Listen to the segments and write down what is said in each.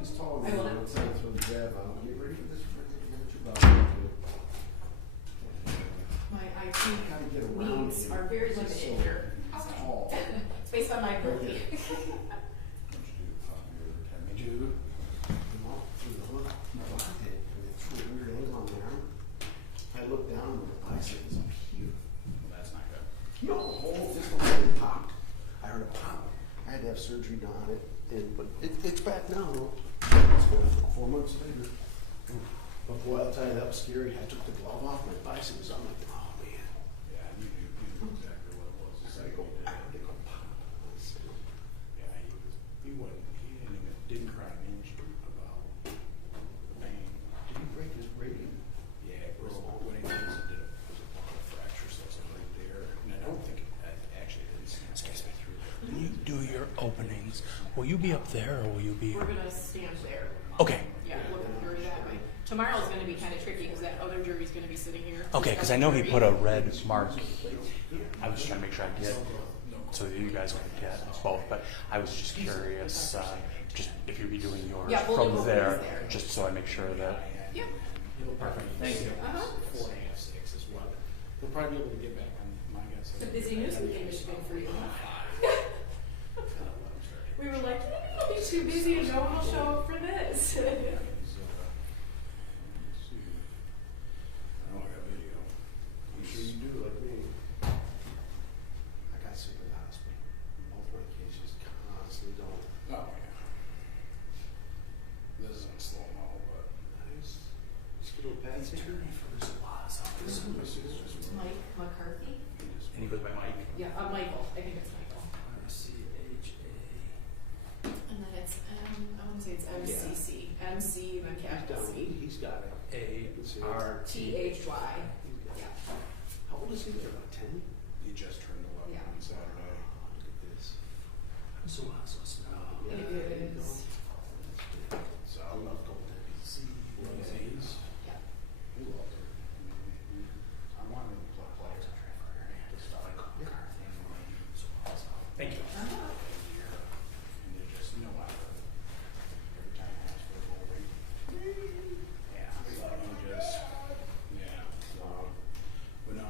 He's tall. I will not. Let's throw the jab out. Get ready for this. What you about to do? My Gotta get IT around needs him. are very He's limited so here. tall. It's based on my ability. Dude, look, it's a weird angle on the arm. I looked down and my bicep is up here. That's not good. You know, the whole fiscal thing popped. I heard a pop. I had to have surgery done on it, but it's back now. It's been 4 months later. But boy, I'll tell you, that was scary. I took the glove off, my bicep was, I'm like, oh man. Yeah, you knew exactly what it was. So I go back, they go pop. Yeah, he didn't cry an inch about the pain. Did he break his radium? Yeah, it was, what he did is it did was a lot of fracture, so it's right there. And I don't think it actually didn't Excuse me. through there. When you do your openings, will you be up there or will you be? We're gonna stand there. Okay. Yeah, looking through that way. Tomorrow's gonna be kind of tricky because that other jury's gonna be sitting here. Okay, because I know he put a red mark. I was trying to make sure I get so that you guys could get both, but I was just curious, just if you'd be doing yours Yeah, we'll do from both there, ones there. just so I make sure that. Yep. Perfect. Thank you. 4.5, 6 is what. We'll probably be able to get back on my guess. It's a busy news week in Michigan for you. We were like, you'll be too busy and no one will show up for this. I'm sure you do, like me. I got sick in the hospital. Both my cases constantly don't. Oh, yeah. This isn't slow-mo, but Nice. Just get a little pad sticker. Mike McCarthy? And he goes by Mike. Yeah, Michael. I think it's Michael. R-C-H-A. And then it's I want to say it's MCC. MC, then capital C. He's got it. A-R-T-H-Y. T-H-Y. He's got Yeah. it. How old is he? About 10? he just turned 11 Yeah. on Saturday. Oh, look at this. I'm so awesome. It is. So I love golden. he's Yeah. he loved it. I wanted him to play players. Just like Thank you. Uh-huh. and they just know I every time I ask for a goal rate. Yeah, so he just yeah. So but no.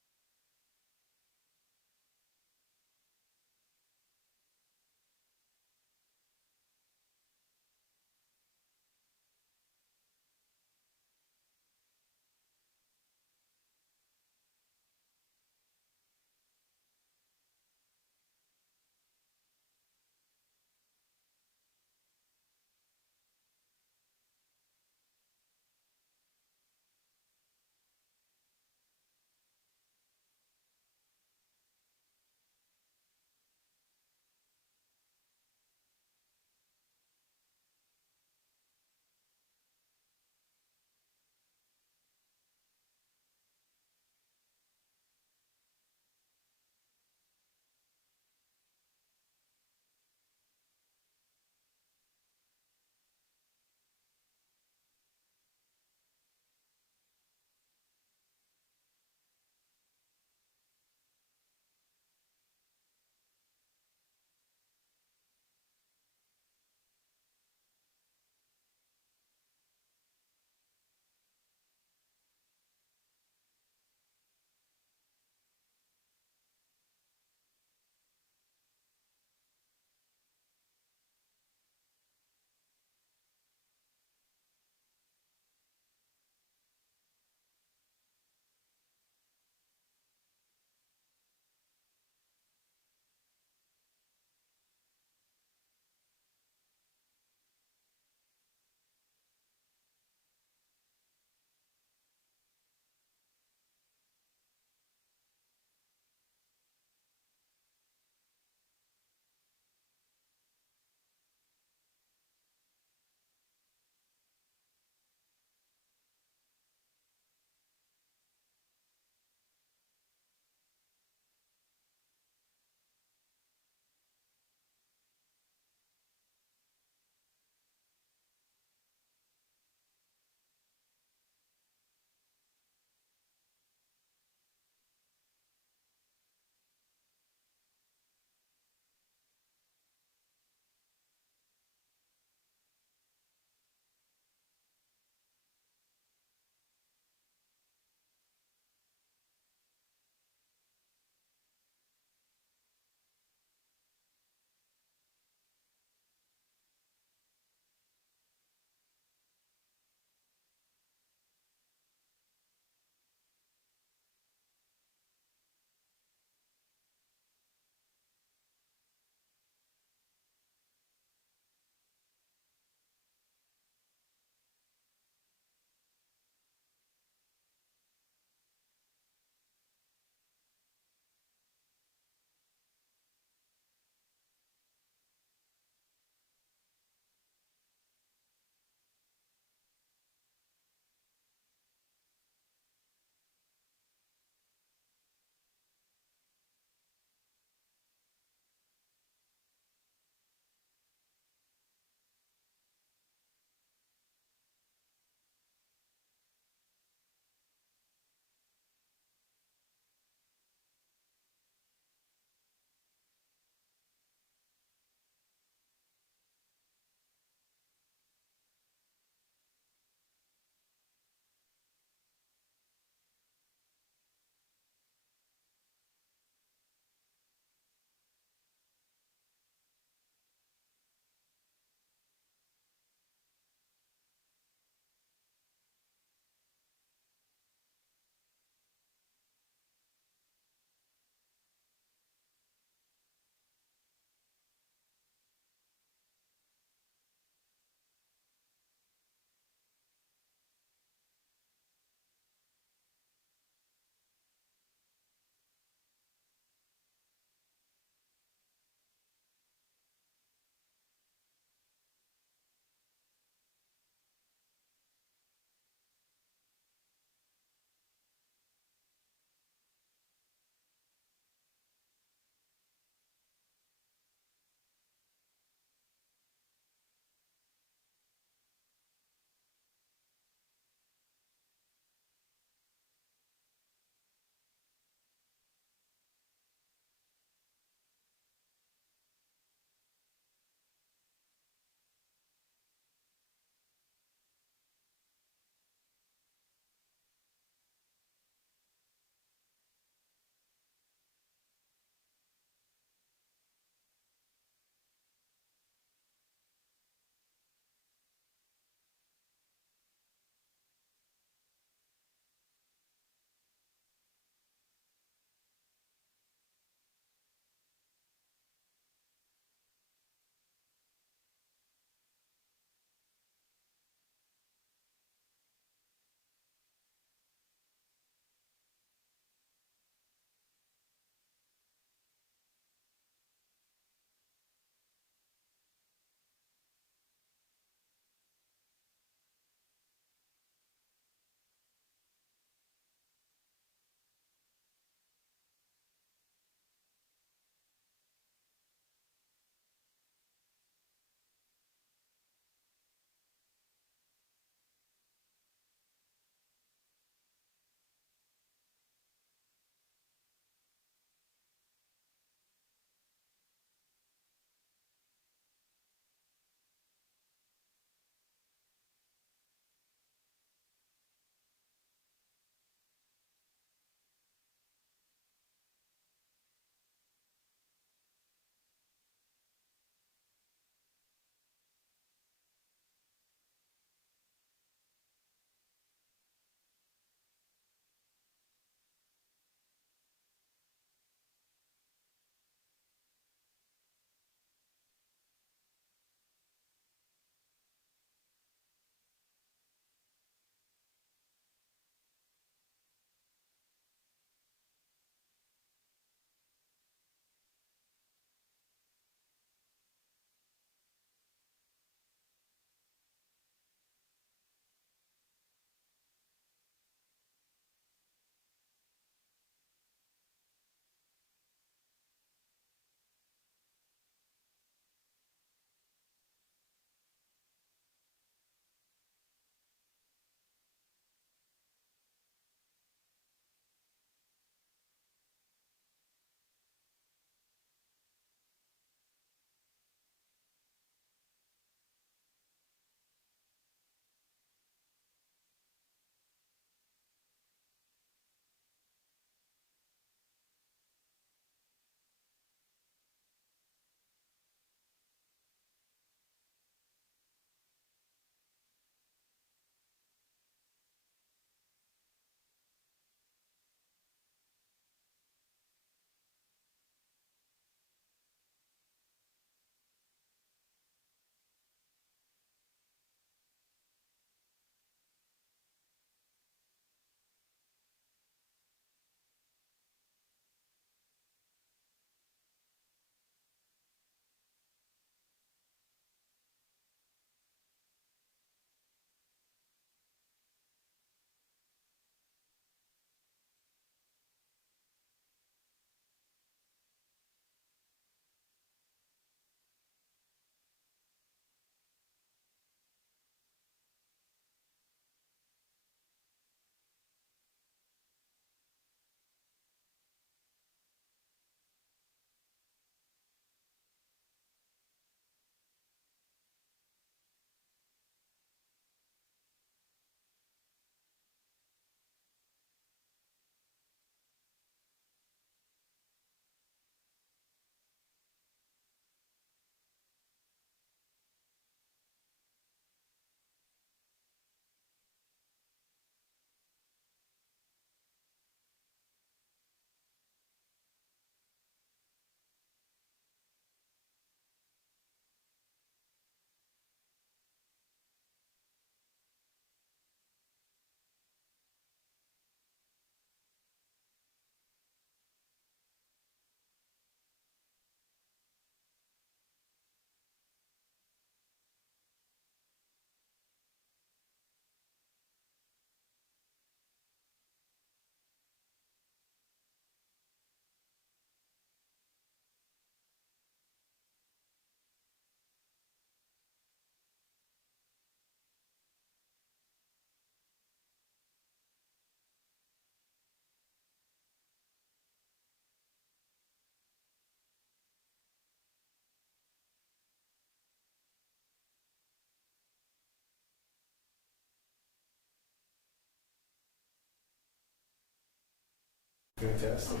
Fantastic.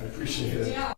I appreciate it. Yeah.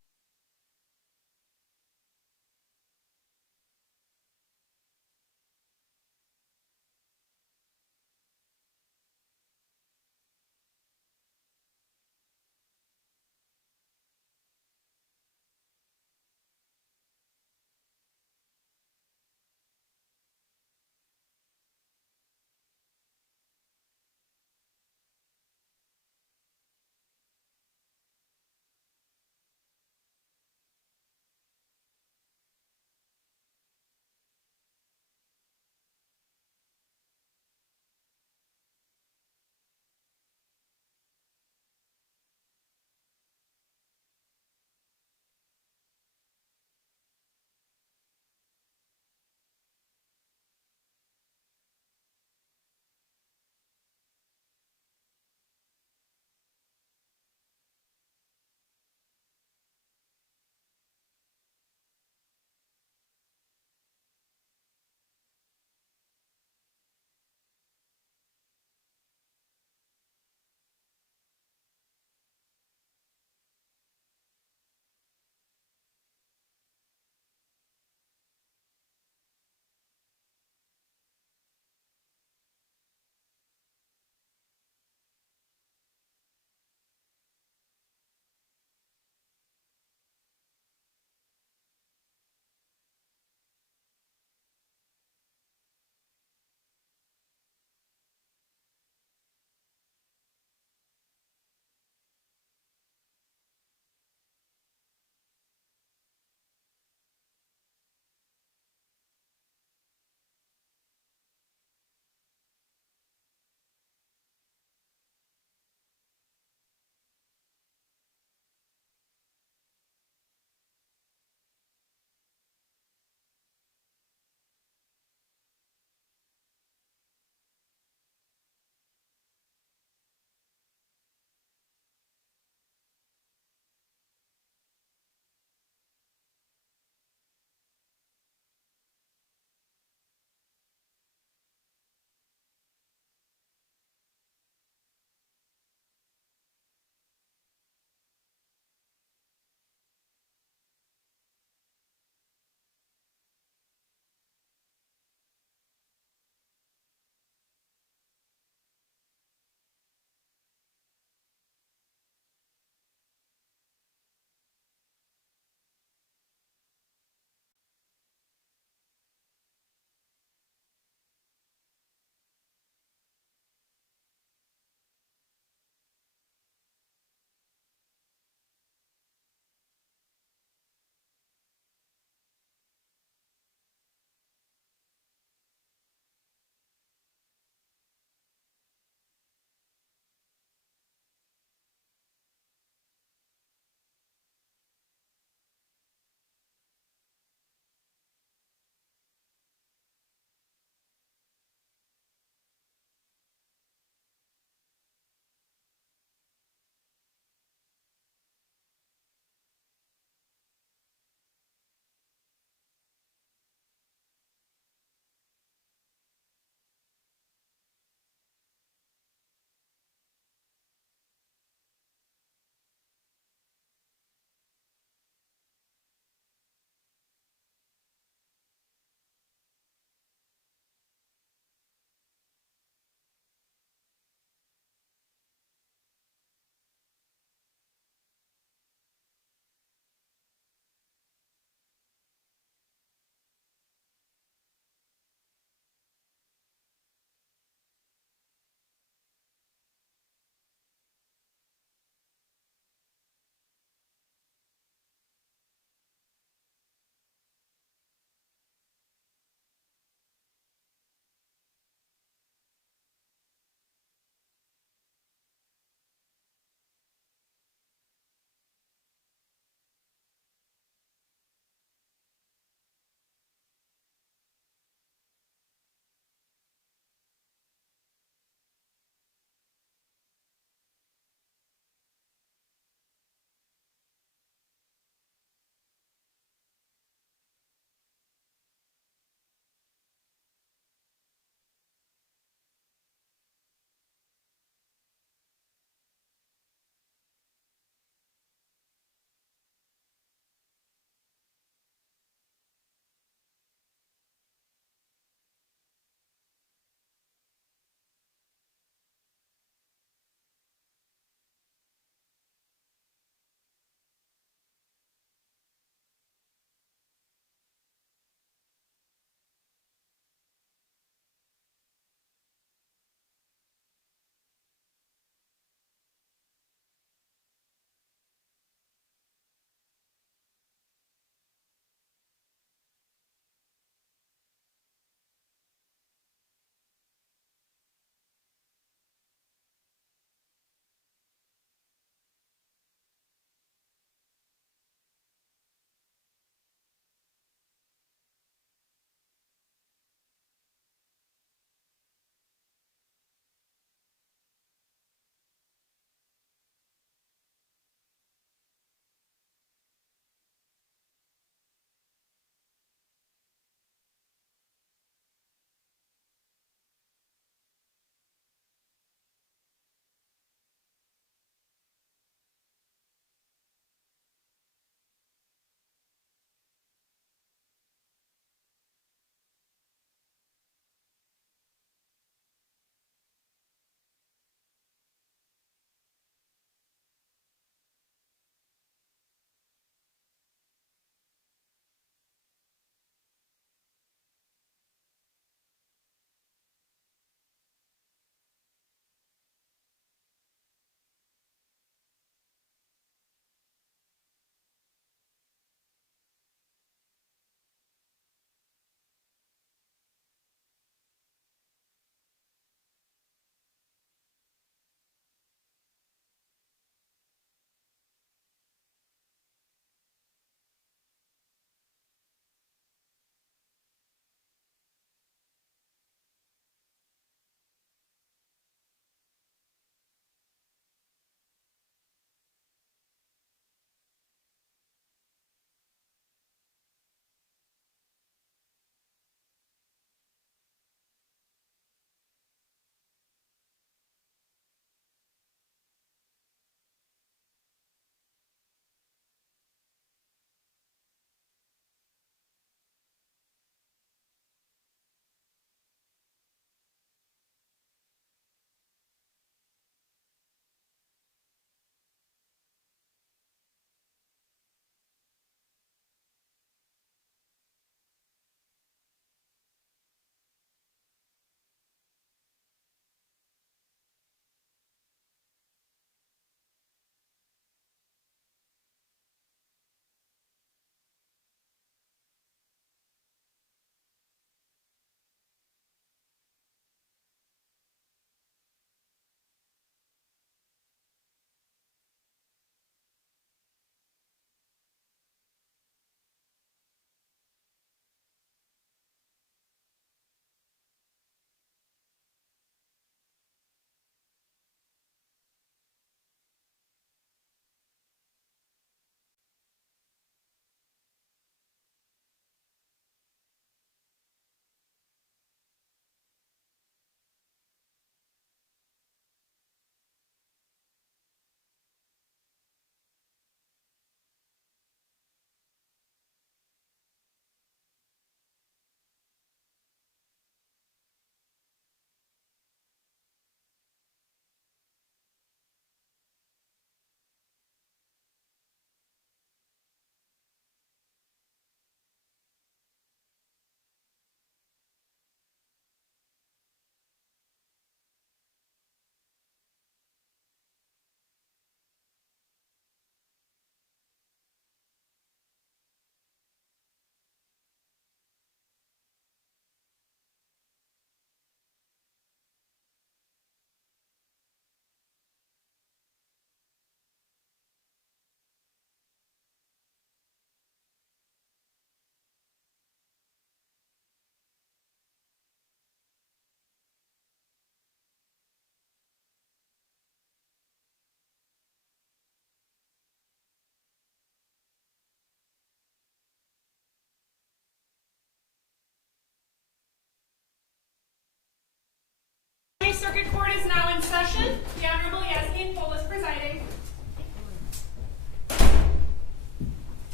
Circuit Court is now in session. The Honorable Yasmin Cole is presiding.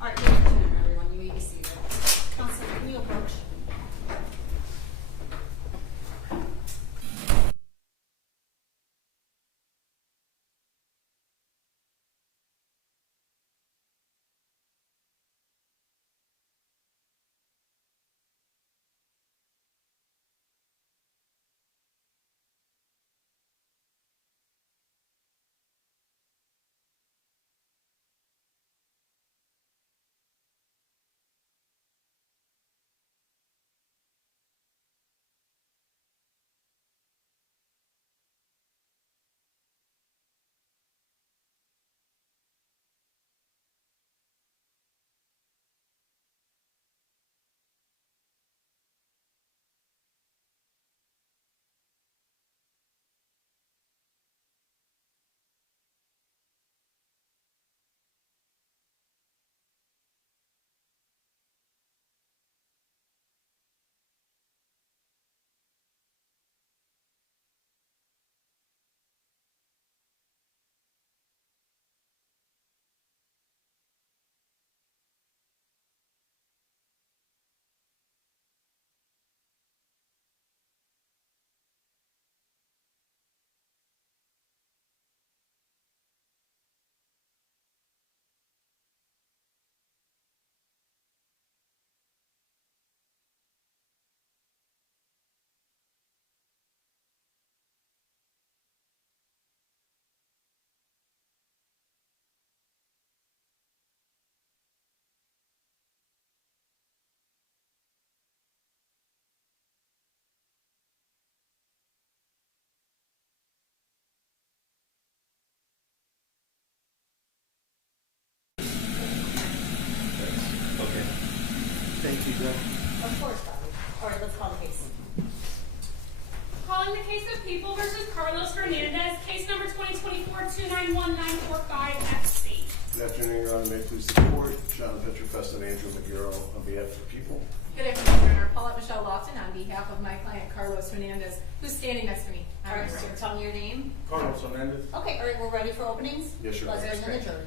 All right, good afternoon, everyone. You may be seated. Counselor, can you approach? Okay. Thank you, Doug. Of course, Bobby. All right, let's call the case. Calling the case of People versus Carlos Hernandez, case number 2024-291945-FC. Good afternoon, Your Honor. May it please the court. John Petrofest and Andrew McGarrow on behalf of the people. Good afternoon, Your Honor. Paulette Michelle Lofton on behalf of my client Carlos Hernandez, who's standing next to me. All right, sir, tell me your name. Carlos Hernandez. Okay, all right, we're ready for openings? Yes, Your Let's Honor. bring in the jury.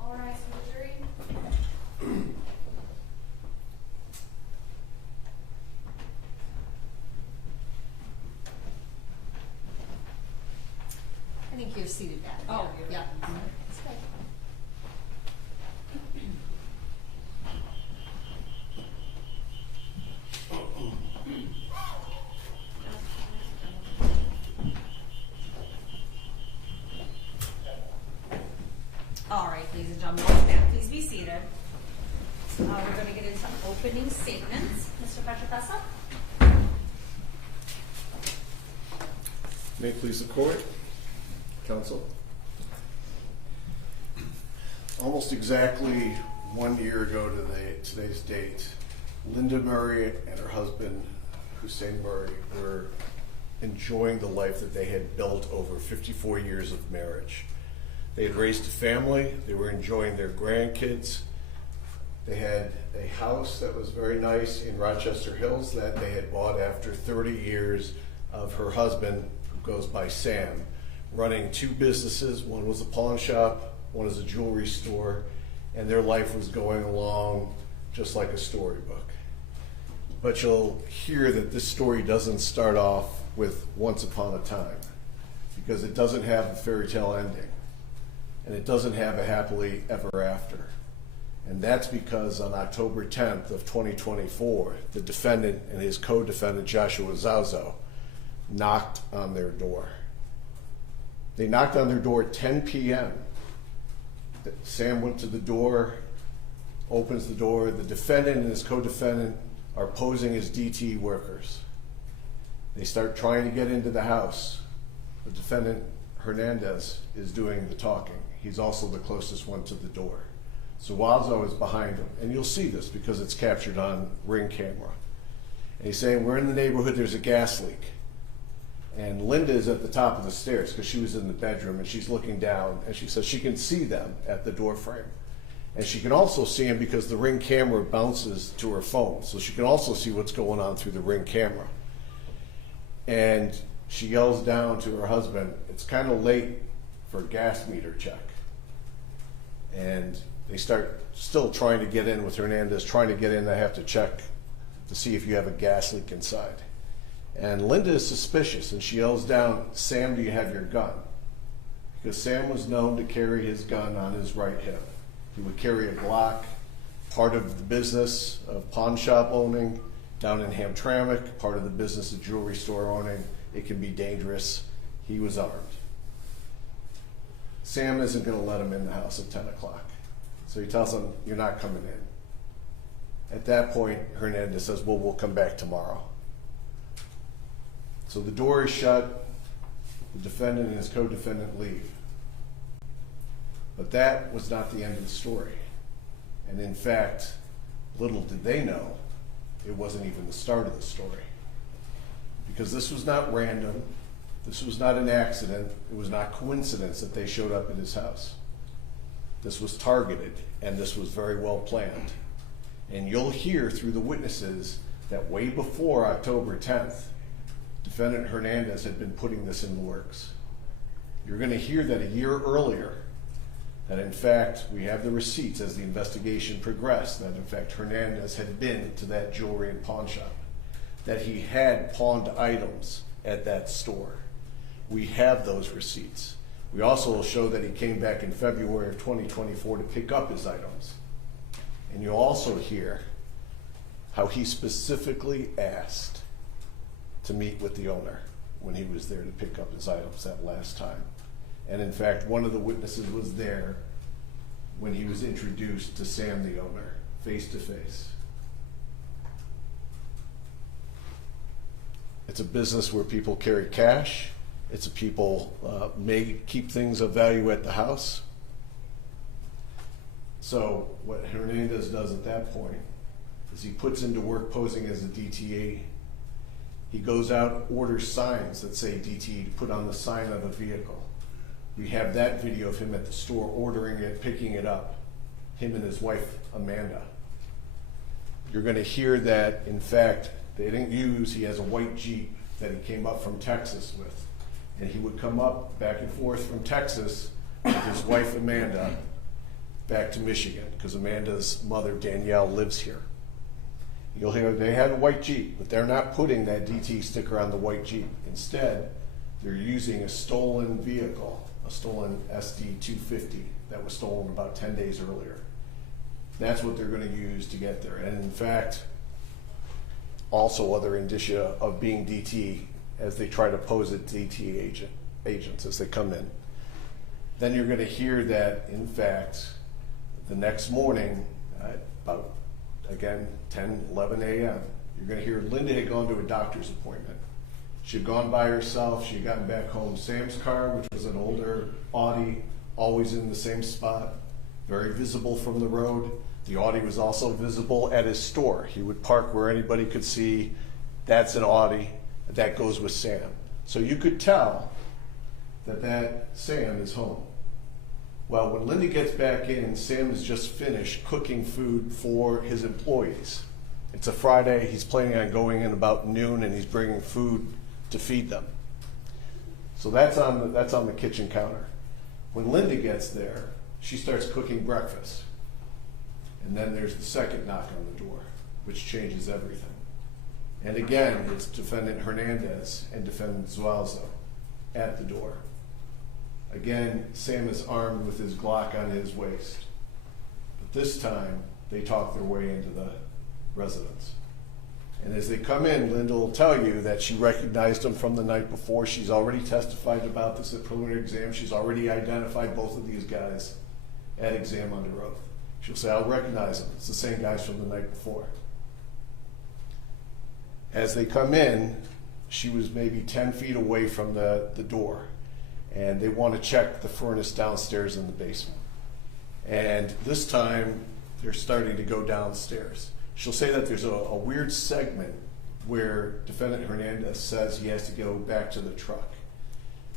All rise for the jury. I think you're seated back. Oh, yeah. That's good. All right, ladies and gentlemen, welcome back. Please be seated. We're going to get into opening statements. Mr. Petrofessa? May it please the court, counsel. Almost exactly 1 year ago to today's date, Linda Murray and her husband, Hussein Murray, were enjoying the life that they had built over 54 years of marriage. They had raised a family. They were enjoying their grandkids. They had a house that was very nice in Rochester Hills that they had bought after 30 years of her husband, who goes by Sam, running two businesses. One was a pawn shop, one is a jewelry store, and their life was going along just like a storybook. But you'll hear that this story doesn't start off with once upon a time, because it doesn't have a fairy tale ending, and it doesn't have a happily ever after. And that's because on October 10th of 2024, the defendant and his co-defendant Joshua Zauzo knocked on their door. They knocked on their door at 10 p.m. Sam went to the door, opens the door. The defendant and his co-defendant are posing as DTE workers. They start trying to get into the house. The defendant, Hernandez, is doing the talking. He's also the closest one to the door. Zauzo is behind him, and you'll see this because it's captured on Ring camera. And he's saying, we're in the neighborhood, there's a gas leak. And Linda is at the top of the stairs because she was in the bedroom, and she's looking down, and she says she can see them at the door frame. And she can also see them because the Ring camera bounces to her phone, so she can also see what's going on through the Ring camera. And she yells down to her husband, it's kind of late for a gas meter check. And they start still trying to get in with Hernandez, trying to get in. They have to check to see if you have a gas leak inside. And Linda is suspicious, and she yells down, Sam, do you have your gun? Because Sam was known to carry his gun on his right hip. He would carry a Glock, part of the business of pawn shop owning down in Hamtramck, part of the business of jewelry store owning. It can be dangerous. He was armed. Sam isn't going to let him in the house at 10 o'clock. So he tells him, you're not coming in. At that point, Hernandez says, well, we'll come back tomorrow. So the door is shut. The defendant and his co-defendant leave. But that was not the end of the story. And in fact, little did they know, it wasn't even the start of the story. Because this was not random. This was not an accident. It was not coincidence that they showed up at his house. This was targeted, and this was very well planned. And you'll hear through the witnesses that way before October 10th, defendant Hernandez had been putting this in the works. You're going to hear that a year earlier, that in fact, we have the receipts as the investigation progressed, that in fact Hernandez had been to that jewelry and pawn shop, that he had pawned items at that store. We have those receipts. We also will show that he came back in February of 2024 to pick up his items. And you'll also hear how he specifically asked to meet with the owner when he was there to pick up his items that last time. And in fact, one of the witnesses was there when he was introduced to Sam, the owner, face to face. It's a business where people carry cash. It's a people may keep things of value at the house. So what Hernandez does at that point is he puts into work posing as a DTE. He goes out, orders signs that say DTE to put on the sign of a vehicle. We have that video of him at the store ordering it, picking it up, him and his wife, Amanda. You're going to hear that, in fact, they didn't use, he has a white Jeep that he came up from Texas with. And he would come up back and forth from Texas with his wife, Amanda, back to Michigan, because Amanda's mother, Danielle, lives here. You'll hear they had a white Jeep, but they're not putting that DT sticker on the white Jeep. Instead, they're using a stolen vehicle, a stolen SD 250 that was stolen about 10 days earlier. That's what they're going to use to get there. And in fact, also other indicia of being DT as they try to pose as DT agents as they come in. Then you're going to hear that, in fact, the next morning at about, again, 10, 11 a.m., you're going to hear Linda had gone to a doctor's appointment. She had gone by herself. She had gotten back home. Sam's car, which was an older Audi, always in the same spot, very visible from the road. The Audi was also visible at his store. He would park where anybody could see. That's an Audi. That goes with Sam. So you could tell that Sam is home. Well, when Linda gets back in, Sam has just finished cooking food for his employees. It's a Friday, he's planning on going in about noon, and he's bringing food to feed them. So that's on the kitchen counter. When Linda gets there, she starts cooking breakfast. And then there's the second knock on the door, which changes everything. And again, it's Defendant Hernandez and Defendant Zualzo at the door. Again, Sam is armed with his Glock on his waist. But this time, they talk their way into the residence. And as they come in, Linda will tell you that she recognized him from the night before. She's already testified about this at preliminary exam. She's already identified both of these guys at exam under oath. She'll say, I'll recognize them. It's the same guys from the night before. As they come in, she was maybe 10 feet away from the door, and they want to check the furnace downstairs in the basement. And this time, they're starting to go downstairs. She'll say that there's a weird segment where Defendant Hernandez says he has to go back to the truck.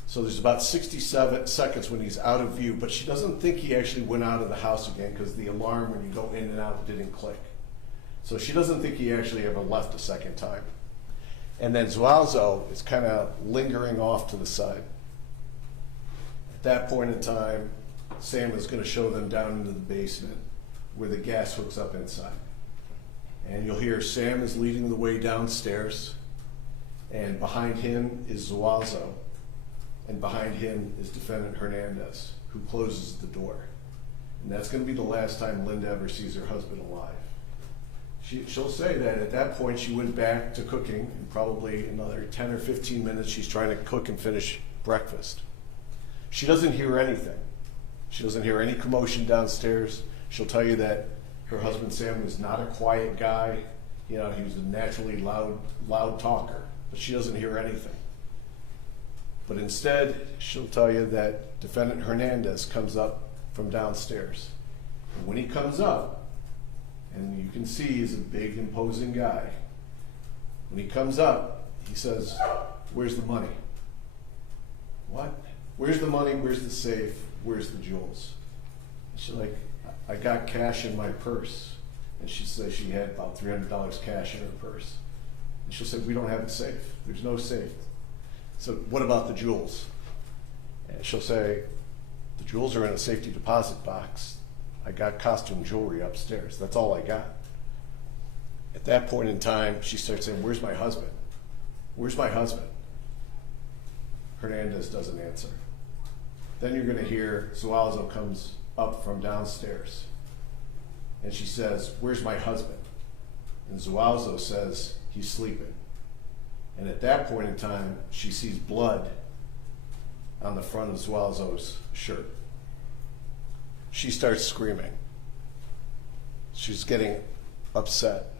So there's about 67 seconds when he's out of view, but she doesn't think he actually went out of the house again because the alarm when you go in and out didn't click. So she doesn't think he actually ever left a second time. And then Zualzo is kind of lingering off to the side. At that point in time, Sam is going to show them down into the basement where the gas hooks up inside. And you'll hear Sam is leading the way downstairs, and behind him is Zualzo, and behind him is Defendant Hernandez, who closes the door. And that's going to be the last time Linda ever sees her husband alive. She'll say that at that point she went back to cooking, and probably another 10 or 15 minutes she's trying to cook and finish breakfast. She doesn't hear anything. She doesn't hear any commotion downstairs. She'll tell you that her husband Sam was not a quiet guy. You know, he was a naturally loud talker, but she doesn't hear anything. But instead, she'll tell you that Defendant Hernandez comes up from downstairs. And when he comes up, and you can see he's a big, imposing guy, when he comes up, he says, "Where's the money?" "What? Where's the money? Where's the safe? Where's the jewels?" And she's like, "I got cash in my purse." And she says she had about $300 cash in her purse. And she'll say, "We don't have a safe. There's no safe." So what about the jewels? And she'll say, "The jewels are in a safety deposit box. I got costume jewelry upstairs. That's all I got." At that point in time, she starts saying, "Where's my husband? Where's my husband?" Hernandez doesn't answer. Then you're going to hear Zualzo comes up from downstairs. And she says, "Where's my husband?" And Zualzo says, "He's sleeping." And at that point in time, she sees blood on the front of Zualzo's shirt. She starts screaming. She's getting upset.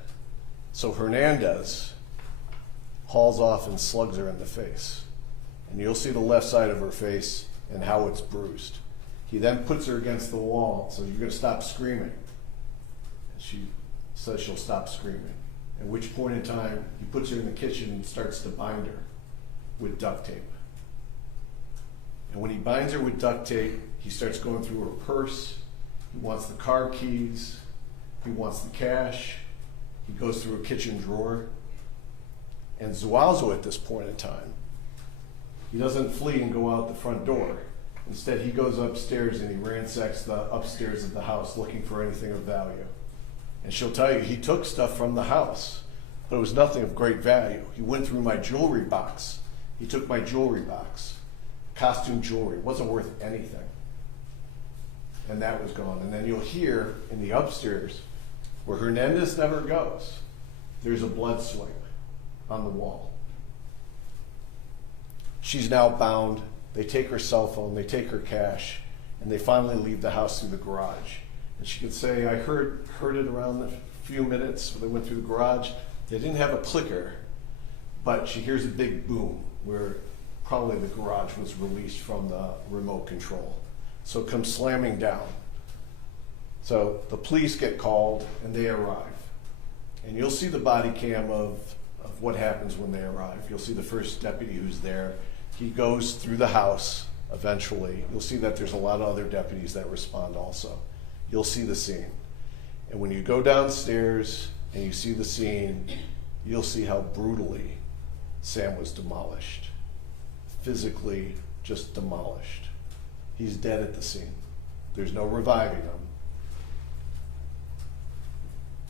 So Hernandez hauls off and slugs her in the face. And you'll see the left side of her face and how it's bruised. He then puts her against the wall, so you're going to stop screaming. And she says she'll stop screaming. At which point in time, he puts her in the kitchen and starts to bind her with duct tape. And when he binds her with duct tape, he starts going through her purse. He wants the car keys. He wants the cash. He goes through a kitchen drawer. And Zualzo at this point in time, he doesn't flee and go out the front door. Instead, he goes upstairs and he ransacks the upstairs of the house looking for anything of value. And she'll tell you, he took stuff from the house, but it was nothing of great value. He went through my jewelry box. He took my jewelry box. Costume jewelry. It wasn't worth anything. And that was gone. And then you'll hear in the upstairs, where Hernandez never goes, there's a blood swipe on the wall. She's now bound. They take her cell phone, they take her cash, and they finally leave the house through the garage. And she could say, "I heard it around a few minutes when they went through the garage." They didn't have a clicker, but she hears a big boom where probably the garage was released from the remote control. So it comes slamming down. So the police get called and they arrive. And you'll see the body cam of what happens when they arrive. You'll see the first deputy who's there. He goes through the house eventually, you'll see that there's a lot of other deputies that respond also. You'll see the scene. And when you go downstairs and you see the scene, you'll see how brutally Sam was demolished. Physically just demolished. He's dead at the scene. There's no reviving him.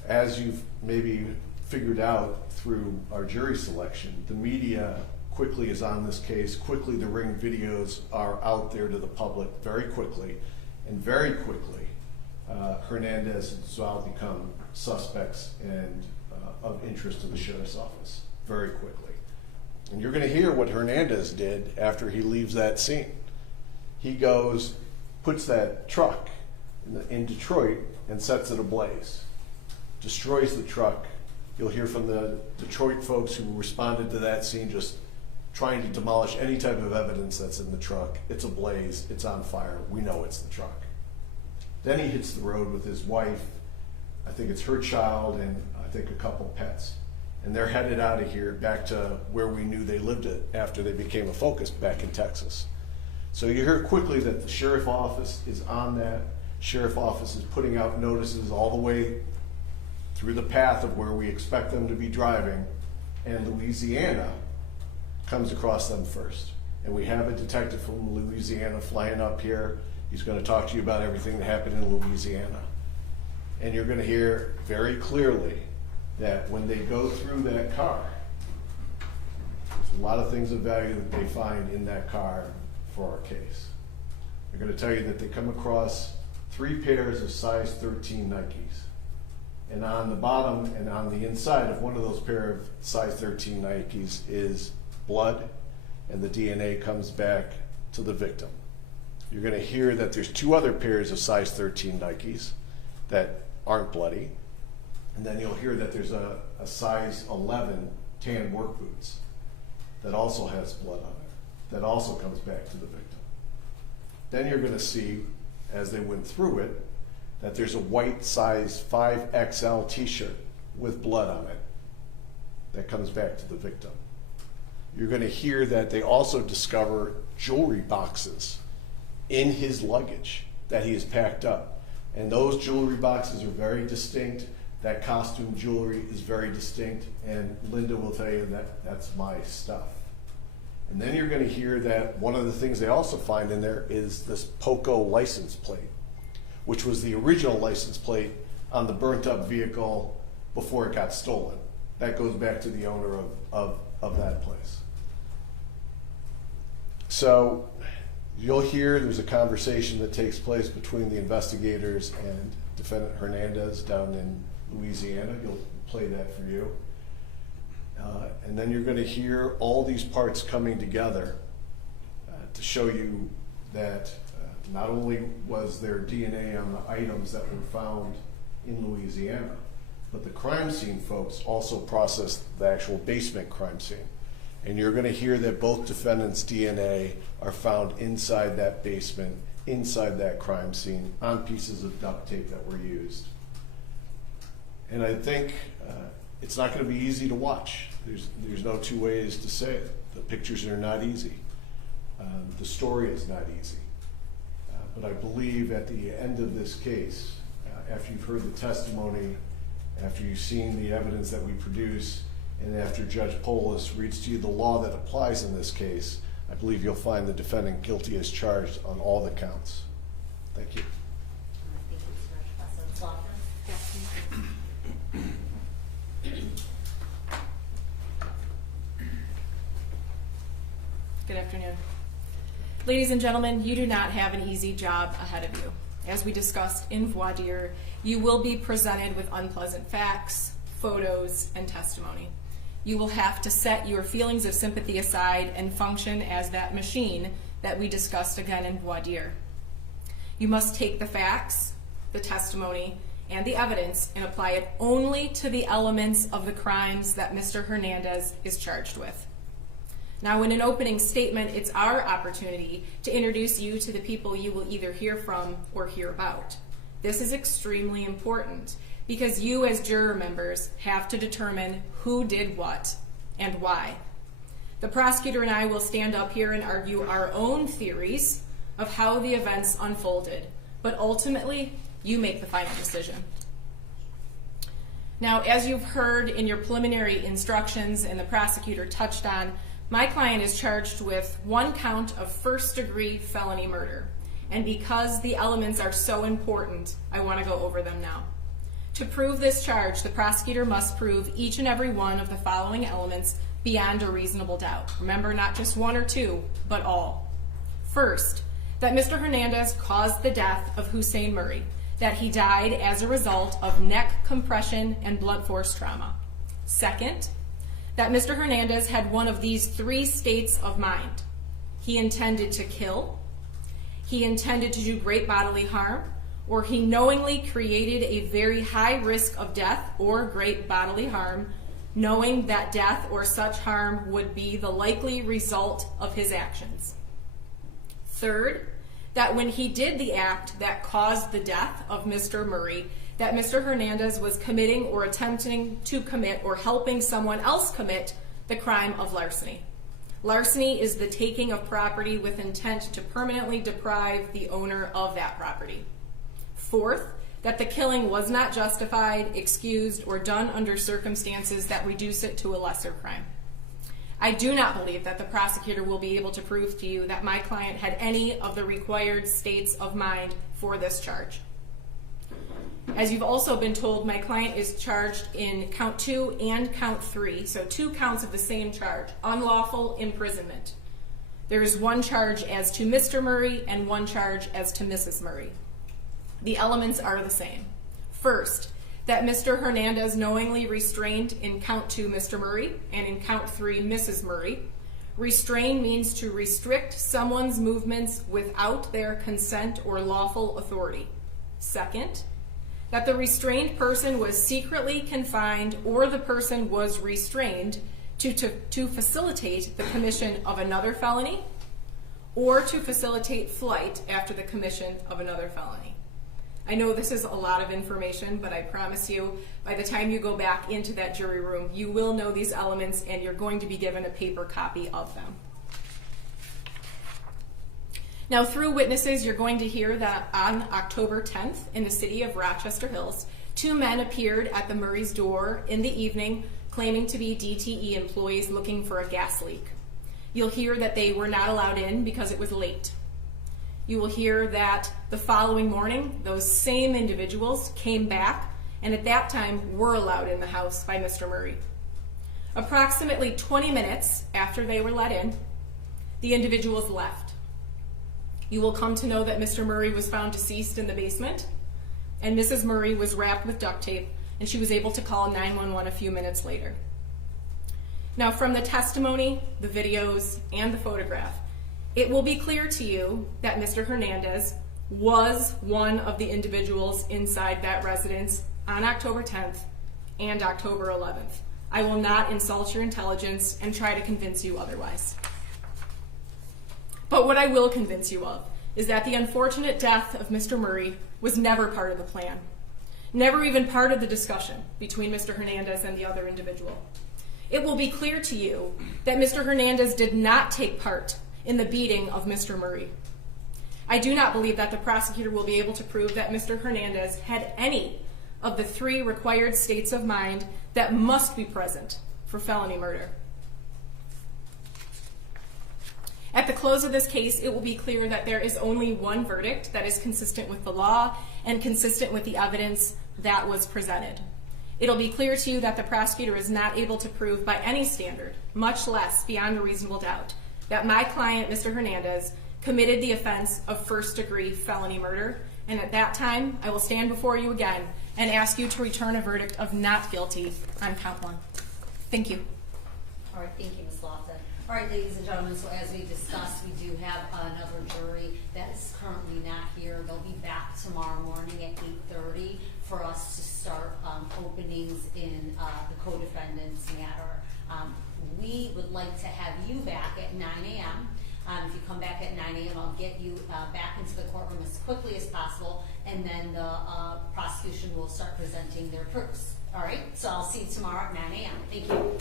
As you've maybe figured out through our jury selection, the media quickly is on this case. Quickly, the Ring videos are out there to the public very quickly. And very quickly, Hernandez and Zal become suspects and of interest to the sheriff's office very quickly. And you're going to hear what Hernandez did after he leaves that scene. He goes, puts that truck in Detroit and sets it ablaze. Destroys the truck. You'll hear from the Detroit folks who responded to that scene just trying to demolish any type of evidence that's in the truck. It's ablaze. It's on fire. We know it's the truck. Then he hits the road with his wife. I think it's her child and I think a couple pets. And they're headed out of here back to where we knew they lived at after they became a focus back in Texas. So you hear quickly that the sheriff office is on that. Sheriff office is putting out notices all the way through the path of where we expect them to be driving, and Louisiana comes across them first. And we have a detective from Louisiana flying up here. He's going to talk to you about everything that happened in Louisiana. And you're going to hear very clearly that when they go through that car, there's a lot of things of value that they find in that car for our case. They're going to tell you that they come across 3 pairs of size 13 Nikes. And on the bottom and on the inside of one of those pair of size 13 Nikes is blood, and the DNA comes back to the victim. You're going to hear that there's 2 other pairs of size 13 Nikes that aren't bloody. And then you'll hear that there's a size 11 tan work boots that also has blood on it, that also comes back to the victim. Then you're going to see, as they went through it, that there's a white size 5XL t-shirt with blood on it that comes back to the victim. You're going to hear that they also discover jewelry boxes in his luggage that he has packed up. And those jewelry boxes are very distinct. That costume jewelry is very distinct, and Linda will tell you that that's my stuff. And then you're going to hear that one of the things they also find in there is this POCO license plate, which was the original license plate on the burnt up vehicle before it got stolen. That goes back to the owner of that place. So you'll hear there's a conversation that takes place between the investigators and defendant Hernandez down in Louisiana. You'll play that for you. And then you're going to hear all these parts coming together to show you that not only was there DNA on the items that were found in Louisiana, but the crime scene folks also processed the actual basement crime scene. And you're going to hear that both defendants' DNA are found inside that basement, inside that crime scene, on pieces of duct tape that were used. And I think it's not going to be easy to watch. There's no 2 ways to say it. The pictures are not easy. The story is not easy. But I believe at the end of this case, after you've heard the testimony, after you've seen the evidence that we produce, and after Judge Polis reads to you the law that applies in this case, I believe you'll find the defendant guilty as charged on all the counts. Thank you. Thank you, Mr. Law firm. Good afternoon. Ladies and gentlemen, you do not have an easy job ahead of you. As we discussed in voir dire, you will be presented with unpleasant facts, photos, and testimony. You will have to set your feelings of sympathy aside and function as that machine that we discussed again in voir dire. You must take the facts, the testimony, and the evidence and apply it only to the elements of the crimes that Mr. Hernandez is charged with. Now, in an opening statement, it's our opportunity to introduce you to the people you will either hear from or hear about. This is extremely important because you as juror members have to determine who did what and why. The prosecutor and I will stand up here and argue our own theories of how the events unfolded, but ultimately, you make the final decision. Now, as you've heard in your preliminary instructions and the prosecutor touched on, my client is charged with 1 count of first-degree felony murder. And because the elements are so important, I want to go over them now. To prove this charge, the prosecutor must prove each and every one of the following elements beyond a reasonable doubt. Remember, not just 1 or 2, but all. First, that Mr. Hernandez caused the death of Hussein Murray, that he died as a result of neck compression and blunt force trauma. Second, that Mr. Hernandez had one of these 3 states of mind. He intended to kill, he intended to do great bodily harm, or he knowingly created a very high risk of death or great bodily harm, knowing that death or such harm would be the likely result of his actions. Third, that when he did the act that caused the death of Mr. Murray, that Mr. Hernandez was committing or attempting to commit or helping someone else commit the crime of larceny. Larceny is the taking of property with intent to permanently deprive the owner of that property. Fourth, that the killing was not justified, excused, or done under circumstances that reduce it to a lesser crime. I do not believe that the prosecutor will be able to prove to you that my client had any of the required states of mind for this charge. As you've also been told, my client is charged in count 2 and count 3, so 2 counts of the same charge, unlawful imprisonment. There is 1 charge as to Mr. Murray and 1 charge as to Mrs. Murray. The elements are the same. First, that Mr. Hernandez knowingly restrained in count 2 Mr. Murray and in count 3 Mrs. Murray. Restrain means to restrict someone's movements without their consent or lawful authority. Second, that the restrained person was secretly confined or the person was restrained to facilitate the commission of another felony or to facilitate flight after the commission of another felony. I know this is a lot of information, but I promise you, by the time you go back into that jury room, you will know these elements and you're going to be given a paper copy of them. Now, through witnesses, you're going to hear that on October 10th in the city of Rochester Hills, 2 men appeared at the Murray's door in the evening claiming to be DTE employees looking for a gas leak. You'll hear that they were not allowed in because it was late. You will hear that the following morning, those same individuals came back and at that time were allowed in the house by Mr. Murray. Approximately 20 minutes after they were let in, the individuals left. You will come to know that Mr. Murray was found deceased in the basement and Mrs. Murray was wrapped with duct tape and she was able to call 911 a few minutes later. Now, from the testimony, the videos, and the photograph, it will be clear to you that Mr. Hernandez was one of the individuals inside that residence on October 10th and October 11th. I will not insult your intelligence and try to convince you otherwise. But what I will convince you of is that the unfortunate death of Mr. Murray was never part of the plan, never even part of the discussion between Mr. Hernandez and the other individual. It will be clear to you that Mr. Hernandez did not take part in the beating of Mr. Murray. I do not believe that the prosecutor will be able to prove that Mr. Hernandez had any of the 3 required states of mind that must be present for felony murder. At the close of this case, it will be clear that there is only one verdict that is consistent with the law and consistent with the evidence that was presented. It'll be clear to you that the prosecutor is not able to prove by any standard, much less beyond a reasonable doubt, that my client, Mr. Hernandez, committed the offense of first-degree felony murder, and at that time, I will stand before you again and ask you to return a verdict of not guilty on count 1. Thank you. All right, thank you, Ms. Lawson. All right, ladies and gentlemen, so as we discussed, we do have another jury that is currently not here. They'll be back tomorrow morning at 8:30 for us to start openings in the co-defendant's matter. We would like to have you back at 9 a.m. If you come back at 9 a.m., I'll get you back into the courtroom as quickly as possible, and then the prosecution will start presenting their proofs. All right, so I'll see you tomorrow at 9 a.m. Thank you.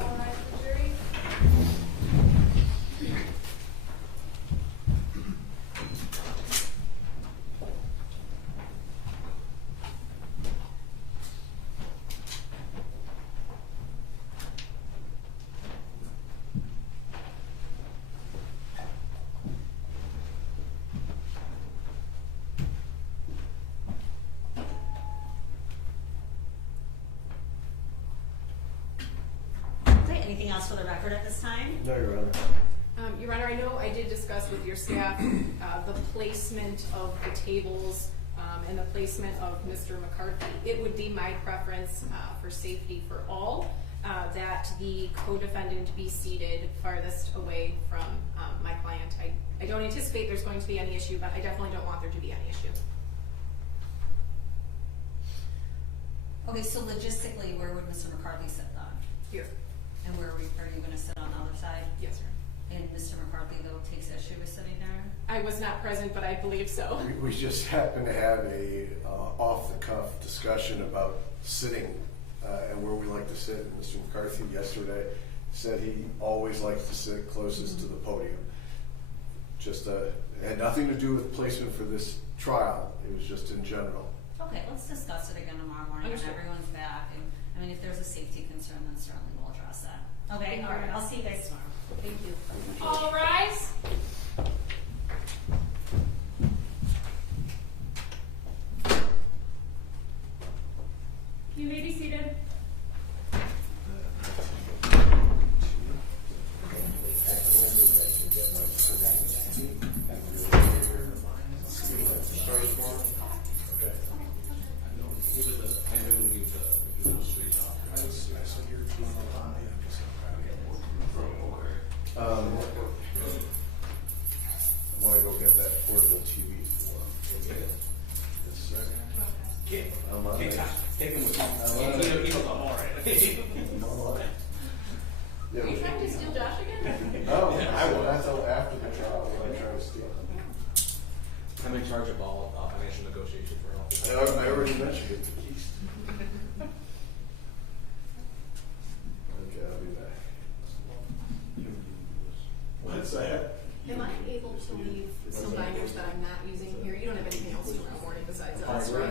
All right, the jury. anything else for the record at this time? No, Your Honor. Your Honor, I know I did discuss with your staff the placement of the tables and the placement of Mr. McCarthy. It would be my preference for safety for all that the co-defendant be seated farthest away from my client. I don't anticipate there's going to be any issue, but I definitely don't want there to be any issue. Okay, so logistically, where would Mr. McCarthy sit then? Here. And where are you going to sit on the other side? Yes, sir. And Mr. McCarthy, though, takes issue with sitting there? I was not present, but I believe so. We just happened to have a off-the-cuff discussion about sitting and where we like to sit. And Mr. McCarthy yesterday said he always likes to sit closest to the podium. Just it had nothing to do with placement for this trial. It was just in general. Okay, let's discuss it again tomorrow morning when Understood. everyone's back. And I mean, if there's a safety concern, then certainly we'll address that. Okay, all right. I'll see you guys tomorrow. Thank you. All rise. You may be seated. I want to go get that portable TV for him. I'm on it. Take him with you. Yeah, Are you trying to steal Josh again? no, I will. That's all after the trial when I try to steal him. I'm in charge of all financial negotiation for all. I already mentioned it. Okay, I'll be back. What's that? Am I able to leave some binders that I'm not using here? You don't have anything else tomorrow morning besides us, right?